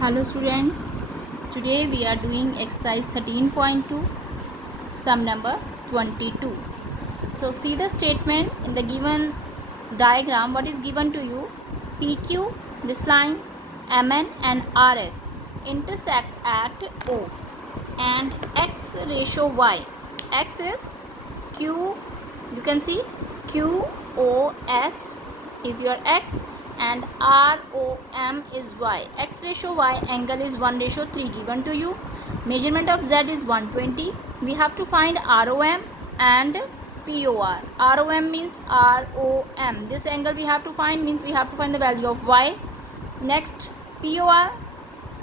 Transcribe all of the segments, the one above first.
Hello students, today we are doing exercise 13.2, sum number 22. So see the statement in the given diagram. What is given to you? PQ, this line, MN and RS intersect at O and X ratio Y. X is Q, you can see QOS is your X and ROM is Y. X ratio Y angle is 1:3 given to you. Measurement of Z is 120. We have to find ROM and POR. ROM means ROM. This angle we have to find means we have to find the value of Y. Next POR,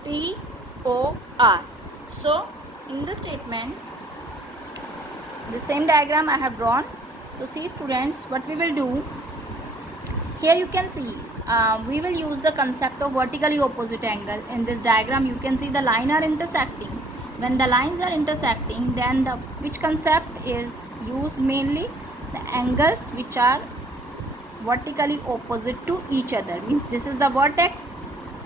POR. So in the statement, the same diagram I have drawn. So see students, what we will do, here you can see we will use the concept of vertically opposite angle. In this diagram you can see the line are intersecting. When the lines are intersecting, then the which concept is used? Mainly the angles which are vertically opposite to each other, means this is the vertex,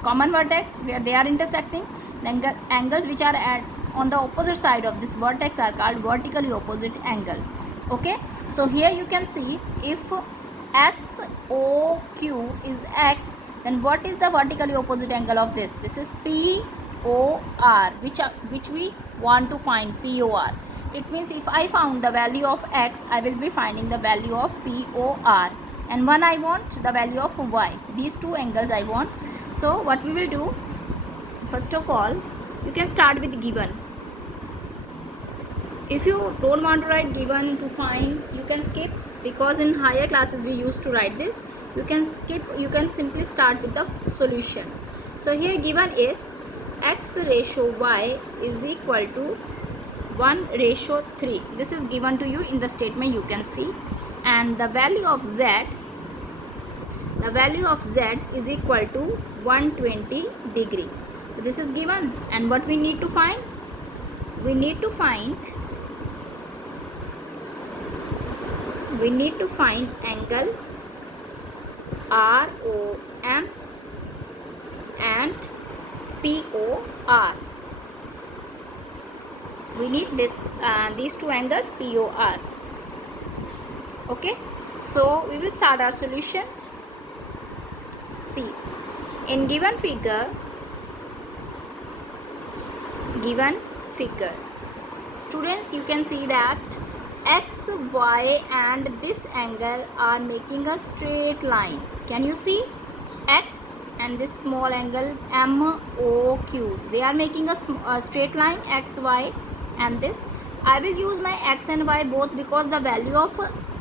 common vertex where they are intersecting. The angles which are on the opposite side of this vertex are called vertically opposite angle. Okay, so here you can see if SOQ is X, then what is the vertically opposite angle of this? This is POR, which we want to find, POR. It means if I found the value of X, I will be finding the value of POR, and one I want the value of Y. These two angles I want. So what we will do, first of all, you can start with given. If you don't want to write given to find, you can skip, because in higher classes we used to write this. You can skip, you can simply start with the solution. So here given is X ratio Y is equal to 1:3. This is given to you in the statement, you can see. And the value of Z is equal to 120 degree. So this is given, and what we need to find? We need to find angle ROM and POR. We need these two angles POR. Okay, so we will start our solution. See, in given figure, students, you can see that X, Y and this angle are making a straight line. Can you see? X and this small angle MOQ, they are making a straight line, X, Y, and this. I will use my X and Y both because the value of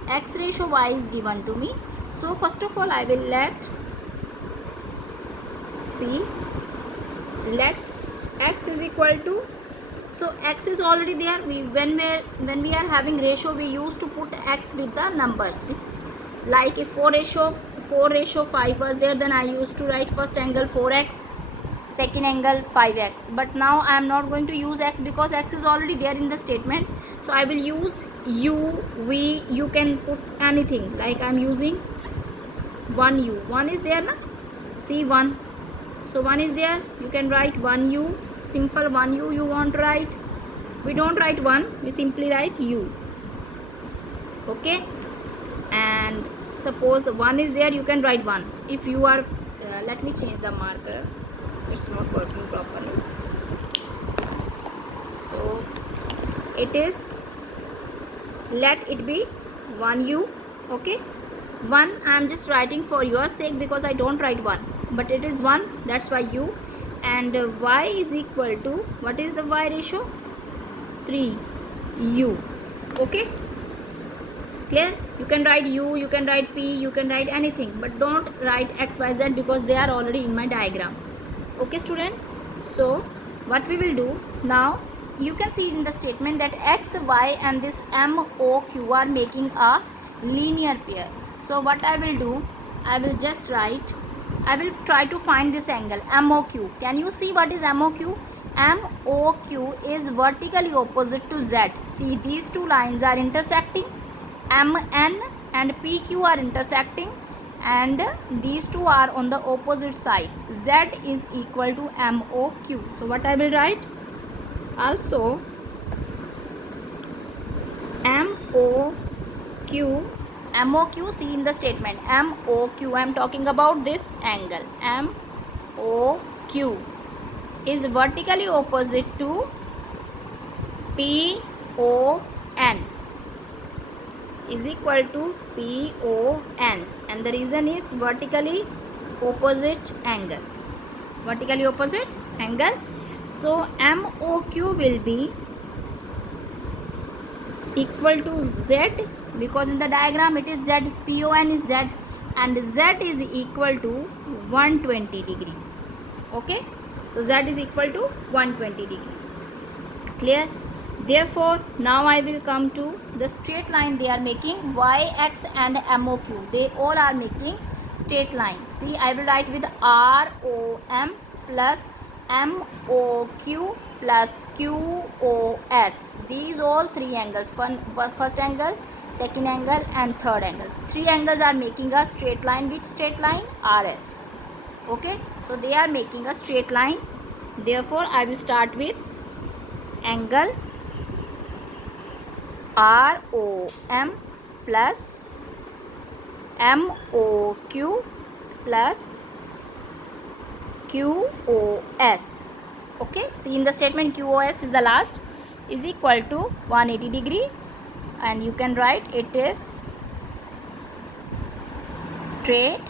X ratio Y is given to me. So first of all, I will let X is equal to, so X is already there. When we are having ratio, we used to put X with the numbers. Like if 4:5 was there, then I used to write first angle 4X, second angle 5X. But now I am not going to use X because X is already there in the statement. So I will use U, V. You can put anything, like I am using 1U. 1 is there, na? See 1. So 1 is there. You can write 1U. Simple 1U you want to write. We don't write 1, we simply write U. Okay, and suppose 1 is there, you can write 1. If you are let me change the marker, it's not working properly. So it is, let it be 1U. Okay, 1 I am just writing for your sake because I don't write 1, but it is 1, that's why U. And Y is equal to, what is the Y ratio? 3U. Okay, clear? You can write U, you can write P, you can write anything, but don't write X, Y, Z because they are already in my diagram. Okay student, so what we will do now, you can see in the statement that X, Y and this MOQ are making a linear pair. So what I will do, I will try to find this angle MOQ. Can you see what is MOQ? MOQ is vertically opposite to Z. See, these two lines are intersecting. MN and PQ are intersecting. and these two are on the opposite side. Z is equal to MOQ. So what I will write? Also MOQ, see in the statement, MOQ, I am talking about this angle. MOQ is vertically opposite to PON, is equal to PON, and the reason is vertically opposite angle. Vertically opposite angle. So MOQ will be equal to Z, because in the diagram it is Z, PON is Z, and Z is equal to 120 degree. Okay, so Z is equal to 120 degree. Clear? Therefore now I will come to the straight line they are making, YX and MOQ, they all are making straight line. See, I will write with ROM plus MOQ plus QOS. These all three angles, first angle, second angle and third angle. Three angles are making a straight line. Which straight line? RS. Okay, so they are making a straight line. Therefore I will start with angle ROM plus MOQ plus QOS. Okay, see in the statement QOS is the last, is equal to 180 degree, and you can write it is straight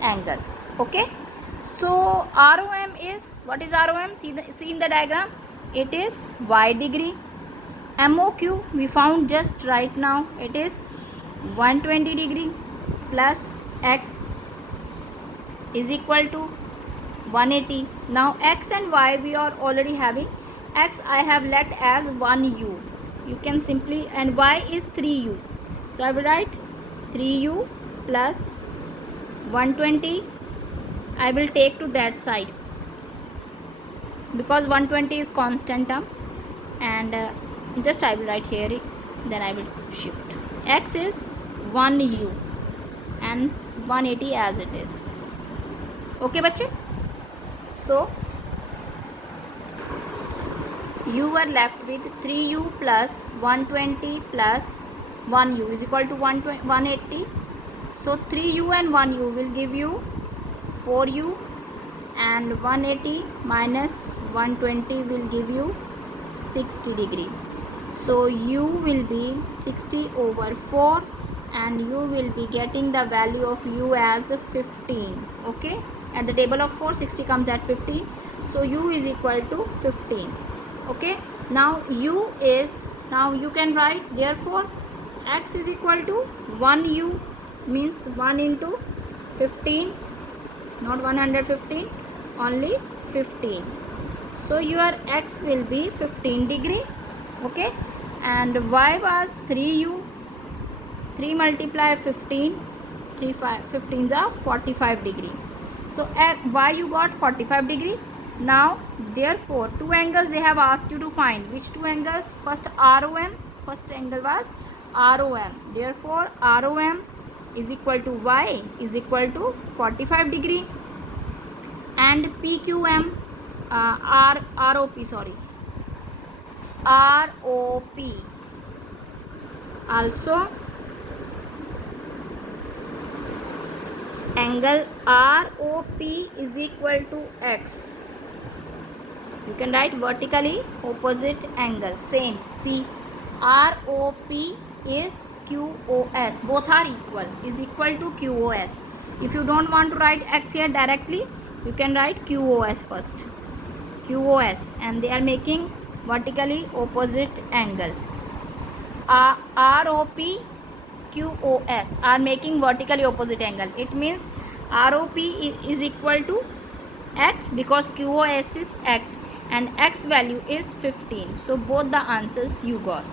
angle. Okay, so ROM is, what is ROM? See in the diagram, it is Y degree. MOQ we found just right now, it is 120 degree plus X is equal to 180. Now X and Y we are already having. X I have let as 1U, you can simply, and Y is 3U, so I will write 3U plus 120. I will take to that side because 120 is constant term, and just I will write here, then I will shift. X is 1U and 180 as it is. Okay bachche, so you were left with 3U plus 120 plus 1U is equal to 180. So 3U and 1U will give you 4U, and 180 minus 120 will give you 60 degree. So U will be 60 over 4, and you will be getting the value of U as 15. Okay, at the table of 4, 60 comes at 15, so U is equal to 15. Okay, now U is, now you can write, therefore X is equal to 1U, means 1 into 15, not 115, only 15. So your X will be 15 degree. Okay, and Y was 3U, 3 multiply 15, 15s are 45 degree. So at Y you got 45 degree. Now therefore two angles they have asked you to find. Which two angles? First ROM, first angle was ROM, therefore ROM is equal to Y is equal to 45 degree, and PQM ROP, sorry, ROP also angle ROP is equal to X. You can write vertically opposite angle, same. See, ROP is QOS, both are equal, is equal to QOS. If you don't want to write X here directly, you can write QOS first, QOS, and they are making vertically opposite angle. ROP, QOS are making vertically opposite angle. It means ROP is equal to X because QOS is X, and X value is 15. So both the answers you got.